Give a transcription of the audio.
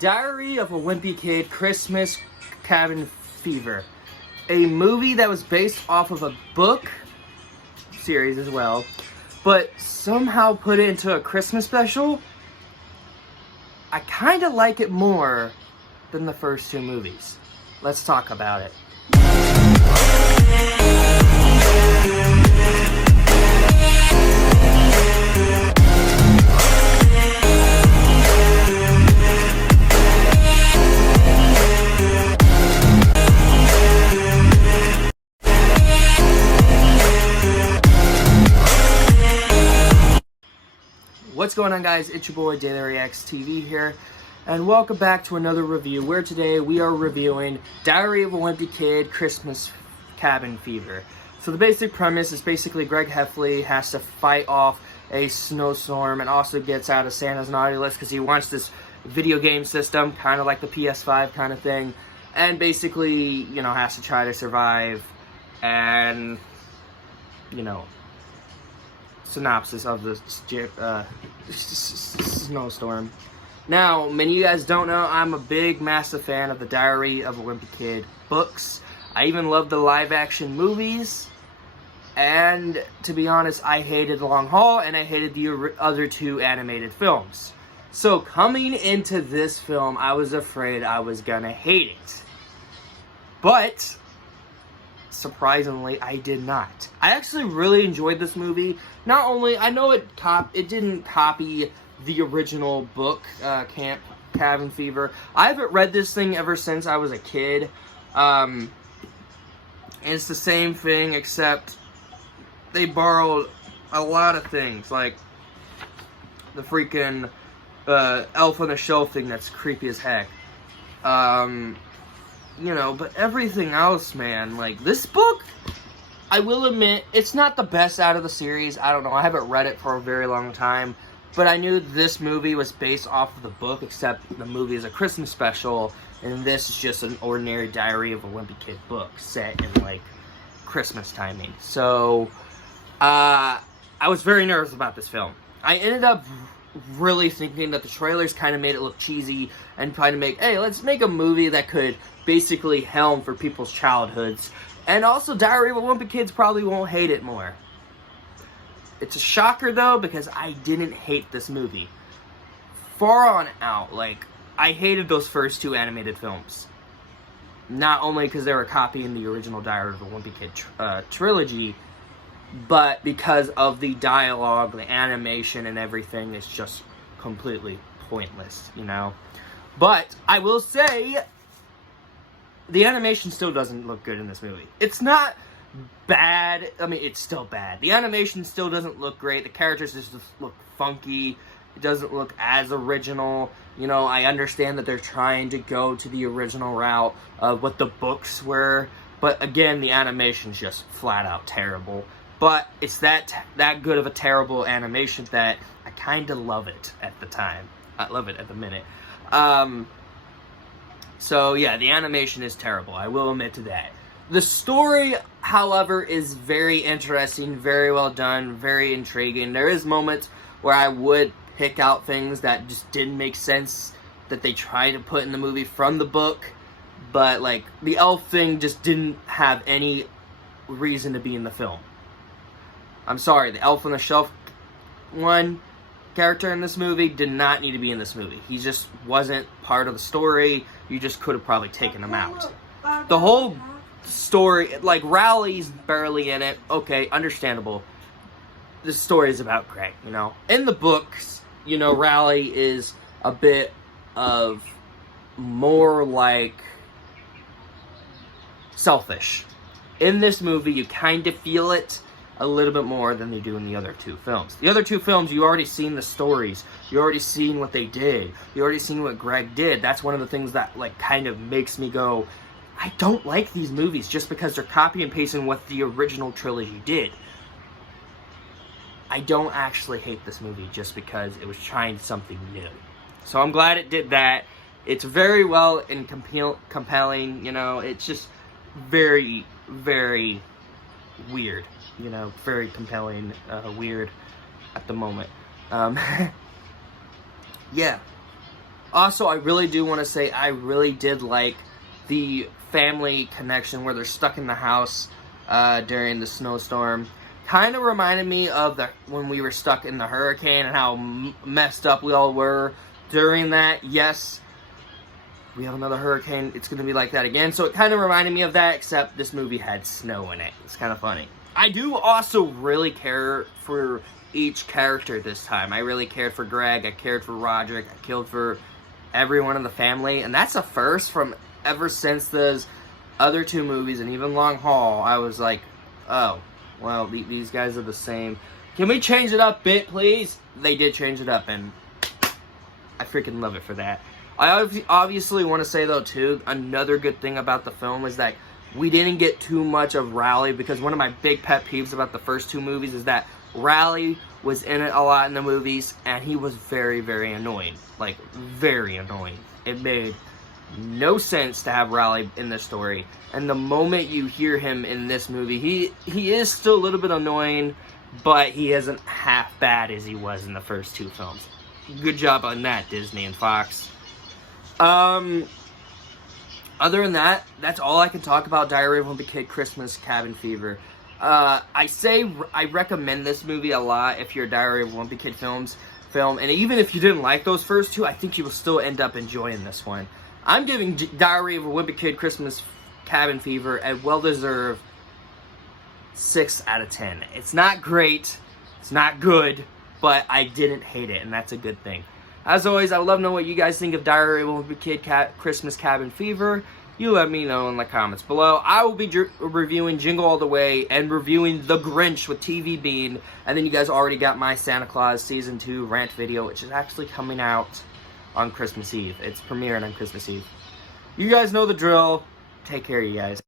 Diary of a Wimpy Kid, Christmas Cabin Fever. A movie that was based off of a book series as well, but somehow put it into a Christmas special. I kind of like it more than the first two movies. Let's talk about it. What's going on, guys? It's your boy Daily Reacts TV here, and welcome back to another review where today we are reviewing Diary of a Wimpy Kid, Christmas Cabin Fever. So the basic premise is basically Greg Heffley has to fight off a snowstorm and also gets out of Santa's naughty list because he wants this video game system, kind of like the PS5 kind of thing, and basically, you know, has to try to survive. And, you know, synopsis of the snowstorm. Now, many of you guys don't know, I'm a big, massive fan of the Diary of a Wimpy Kid books. I even love the live-action movies. And, to be honest, I hated The Long Haul, and I hated the other two animated films. So, coming into this film, I was afraid I was gonna hate it. But surprisingly, I did not. I actually really enjoyed this movie. Not only, I know it didn't copy the original book, Cabin Fever. I haven't read this thing ever since I was a kid. And it's the same thing, except they borrowed a lot of things, like the freaking elf on the shelf thing that's creepy as heck. You know, but everything else, man, like, this book, I will admit, it's not the best out of the series. I don't know, I haven't read it for a very long time, but I knew this movie was based off of the book, except the movie is a Christmas special, and this is just an ordinary Diary of a Wimpy Kid book set in, like, Christmas timing. So, I was very nervous about this film. I ended up really thinking that the trailers kind of made it look cheesy and trying to make, hey, let's make a movie that could basically helm for people's childhoods. And also, Diary of a Wimpy Kids probably won't hate it more. It's a shocker, though, because I didn't hate this movie. Far on out, like, I hated those first two animated films. Not only because they were copying the original Diary of a Wimpy Kid trilogy, but because of the dialogue, the animation, and everything is just completely pointless, you know? But I will say, the animation still doesn't look good in this movie. It's not bad. I mean, it's still bad. The animation still doesn't look great. The characters just look funky. It doesn't look as original. You know, I understand that they're trying to go to the original route of what the books were. But again, the animation's just flat out terrible. But it's that good of a terrible animation that I kind of love it at the time. I love it at the minute. So yeah, the animation is terrible. I will admit to that. The story, however, is very interesting, very well done, very intriguing. There is moments where I would pick out things that just didn't make sense that they tried to put in the movie from the book. But like, the elf thing just didn't have any reason to be in the film. I'm sorry, the elf on the shelf one character in this movie did not need to be in this movie. He just wasn't part of the story. You just could have probably taken him out. The whole story, like, Rowley's barely in it. Okay, understandable. The story is about Greg, you know. In the books, you know, Rowley is a bit of more like selfish. In this movie, you kind of feel it a little bit more than they do in the other two films. The other two films, you already seen the stories. You already seen what they did. You already seen what Greg did. That's one of the things that, like, kind of makes me go, I don't like these movies just because they're copy and pasting what the original trilogy did. I don't actually hate this movie just because it was trying something new. So I'm glad it did that. It's very well and compelling, you know. It's just very, very weird. You know, very compelling, weird at the moment. Yeah. Also, I really do want to say I really did like the family connection where they're stuck in the house during the snowstorm. Kind of reminded me of when we were stuck in the hurricane and how messed up we all were during that. Yes, we have another hurricane. It's going to be like that again. So it kind of reminded me of that, except this movie had snow in it. It's kind of funny. I do also really care for each character this time. I really cared for Greg. I cared for Roderick. I cared for everyone in the family. And that's a first from ever since those other two movies and even Long Haul. I was like, oh, well, these guys are the same. Can we change it up a bit, please? They did change it up, and I freaking love it for that. I obviously want to say, though, too, another good thing about the film is that we didn't get too much of Raleigh, because one of my big pet peeves about the first two movies is that Raleigh was in it a lot in the movies, and he was very, very annoying. Like, very annoying. It made no sense to have Raleigh in this story. And the moment you hear him in this movie, he is still a little bit annoying, but he isn't half bad as he was in the first two films. Good job on that, Disney and Fox. Other than that, that's all I can talk about Diary of a Wimpy Kid, Christmas, Cabin Fever. I recommend this movie a lot if you're a Diary of a Wimpy Kid film, and even if you didn't like those first two, I think you will still end up enjoying this one. I'm giving Diary of a Wimpy Kid, Christmas, Cabin Fever a well-deserved 6 out of 10. It's not great, it's not good, but I didn't hate it, and that's a good thing. As always, I would love to know what you guys think of Diary of a Wimpy Kid, Christmas, Cabin Fever. You let me know in the comments below. I will be reviewing Jingle All the Way and reviewing The Grinch with TV Bean. And then you guys already got my Santa Claus Season 2 rant video, which is actually coming out on Christmas Eve. It's premiering on Christmas Eve. You guys know the drill. Take care, you guys.